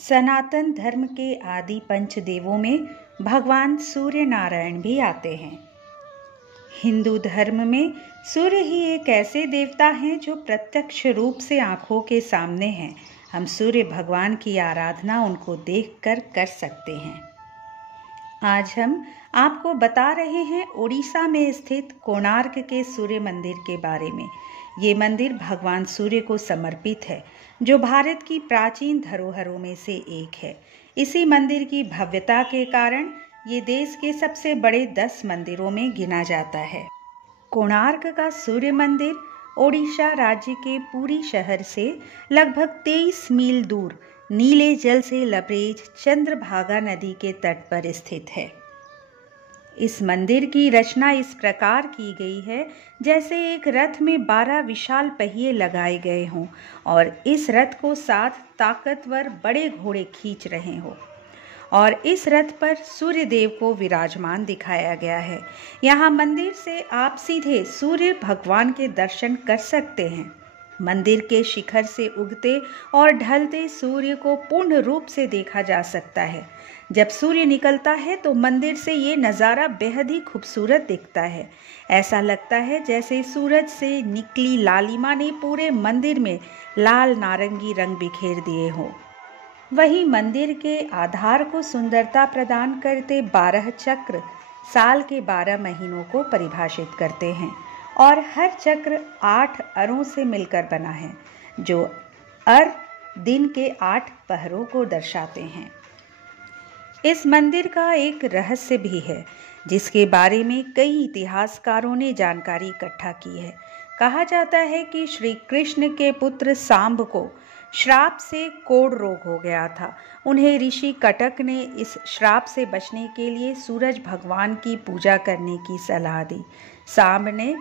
सनातन धर्म के आदि पंचदेवों में भगवान सूर्य नारायण भी आते हैं। हिंदू धर्म में सूर्य ही एक ऐसे देवता हैं जो प्रत्यक्ष रूप से आंखों के सामने हैं। हम सूर्य भगवान की आराधना उनको देखकर कर सकते हैं। आज हम आपको बता रहे हैं उड़ीसा में स्थित कोणार्क के सूर्य मंदिर के बारे में। ये मंदिर भगवान सूर्य को समर्पित है, जो भारत की प्राचीन धरोहरों में से एक है। इसी मंदिर की भव्यता के कारण ये देश के सबसे बड़े 10 मंदिरों में गिना जाता है। कोणार्क का सूर्य मंदिर ओडिशा राज्य के पुरी शहर से लगभग 23 मील दूर नीले जल से लबरेज चंद्रभागा नदी के तट पर स्थित है। इस मंदिर की रचना इस प्रकार की गई है जैसे एक रथ में 12 विशाल पहिए लगाए गए हों और इस रथ को 7 ताकतवर बड़े घोड़े खींच रहे हों और इस रथ पर सूर्य देव को विराजमान दिखाया गया है। यहाँ मंदिर से आप सीधे सूर्य भगवान के दर्शन कर सकते हैं। मंदिर के शिखर से उगते और ढलते सूर्य को पूर्ण रूप से देखा जा सकता है। जब सूर्य निकलता है तो मंदिर से ये नज़ारा बेहद ही खूबसूरत दिखता है। ऐसा लगता है जैसे सूरज से निकली लालिमा ने पूरे मंदिर में लाल नारंगी रंग बिखेर दिए हों। वहीं मंदिर के आधार को सुंदरता प्रदान करते 12 चक्र साल के 12 महीनों को परिभाषित करते हैं और हर चक्र 8 अरों से मिलकर बना है, जो अर दिन के 8 पहरों को दर्शाते हैं। इस मंदिर का एक रहस्य भी है, जिसके बारे में कई इतिहासकारों ने जानकारी इकट्ठा की है। कहा जाता है कि श्री कृष्ण के पुत्र सांब को श्राप से कोढ़ रोग हो गया था। उन्हें ऋषि कटक ने इस श्राप से बचने के लिए सूरज भगवान की पूजा करने की सलाह दी। सांब ने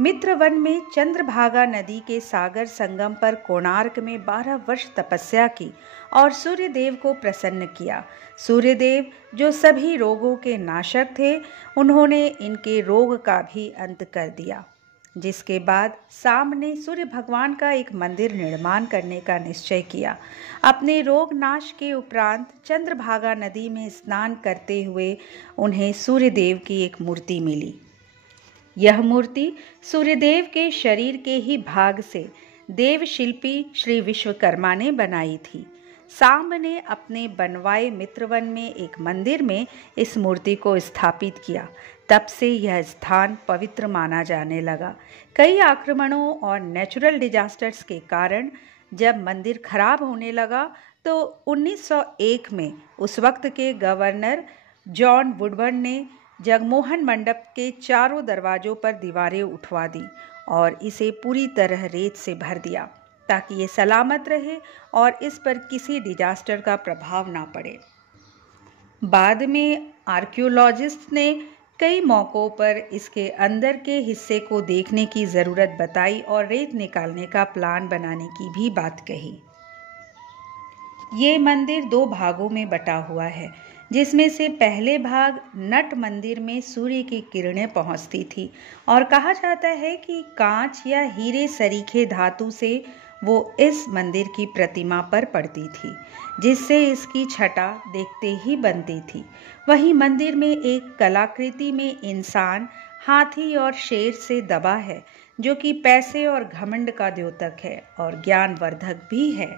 मित्रवन में चंद्रभागा नदी के सागर संगम पर कोणार्क में 12 वर्ष तपस्या की और सूर्यदेव को प्रसन्न किया। सूर्यदेव जो सभी रोगों के नाशक थे, उन्होंने इनके रोग का भी अंत कर दिया, जिसके बाद सांब ने सूर्य भगवान का एक मंदिर निर्माण करने का निश्चय किया। अपने रोग नाश के उपरांत चंद्रभागा नदी में स्नान करते हुए उन्हें सूर्यदेव की एक मूर्ति मिली। यह मूर्ति सूर्यदेव के शरीर के ही भाग से देव शिल्पी श्री विश्वकर्मा ने बनाई थी। सांब ने अपने बनवाए मित्रवन में एक मंदिर में इस मूर्ति को स्थापित किया। तब से यह स्थान पवित्र माना जाने लगा। कई आक्रमणों और नेचुरल डिजास्टर्स के कारण जब मंदिर खराब होने लगा तो 1901 में उस वक्त के गवर्नर जॉन वुडबर्न ने जगमोहन मंडप के चारों दरवाजों पर दीवारें उठवा दी और इसे पूरी तरह रेत से भर दिया, ताकि ये सलामत रहे और इस पर किसी डिजास्टर का प्रभाव ना पड़े। बाद में आर्कियोलॉजिस्ट ने कई मौक़ों पर इसके अंदर के हिस्से को देखने की ज़रूरत बताई और रेत निकालने का प्लान बनाने की भी बात कही। ये मंदिर 2 भागों में बटा हुआ है, जिसमें से पहले भाग नट मंदिर में सूर्य की किरणें पहुंचती थी और कहा जाता है कि कांच या हीरे सरीखे धातु से वो इस मंदिर की प्रतिमा पर पड़ती थी, जिससे इसकी छटा देखते ही बनती थी। वहीं मंदिर में एक कलाकृति में इंसान हाथी और शेर से दबा है, जो कि पैसे और घमंड का द्योतक है और ज्ञानवर्धक भी है।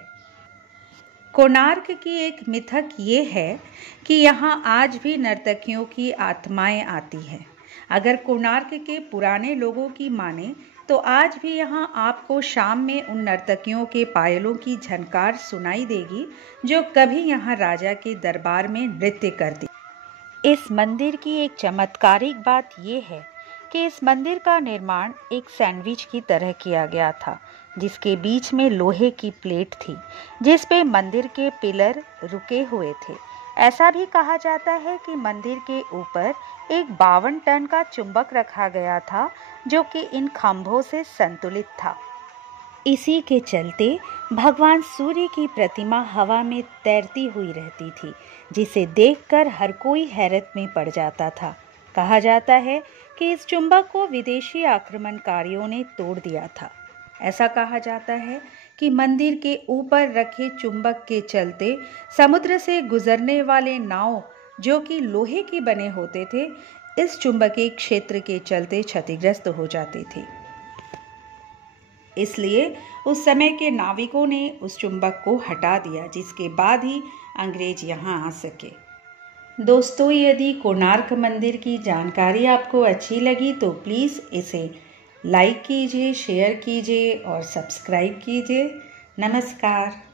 कोणार्क की एक मिथक ये है कि यहाँ आज भी नर्तकियों की आत्माएं आती हैं। अगर कोणार्क के पुराने लोगों की माने तो आज भी यहाँ आपको शाम में उन नर्तकियों के पायलों की झनकार सुनाई देगी, जो कभी यहाँ राजा के दरबार में नृत्य करती। इस मंदिर की एक चमत्कारिक बात यह है कि इस मंदिर का निर्माण एक सैंडविच की तरह किया गया था, जिसके बीच में लोहे की प्लेट थी, जिस पे मंदिर के पिलर रुके हुए थे। ऐसा भी कहा जाता है कि मंदिर के ऊपर एक 52 टन का चुंबक रखा गया था, जो कि इन खंभों से संतुलित था। इसी के चलते भगवान सूर्य की प्रतिमा हवा में तैरती हुई रहती थी, जिसे देखकर हर कोई हैरत में पड़ जाता था। कहा जाता है कि इस चुंबक को विदेशी आक्रमणकारियों ने तोड़ दिया था। ऐसा कहा जाता है कि मंदिर के ऊपर रखे चुंबक के चलते समुद्र से गुजरने वाले नाव जो कि लोहे के बने होते थे, इस चुंबकीय क्षेत्र के चलते क्षतिग्रस्त हो जाते थे। इसलिए उस समय के नाविकों ने उस चुंबक को हटा दिया, जिसके बाद ही अंग्रेज यहाँ आ सके। दोस्तों, यदि कोणार्क मंदिर की जानकारी आपको अच्छी लगी तो प्लीज़ इसे लाइक कीजिए, शेयर कीजिए और सब्सक्राइब कीजिए। नमस्कार।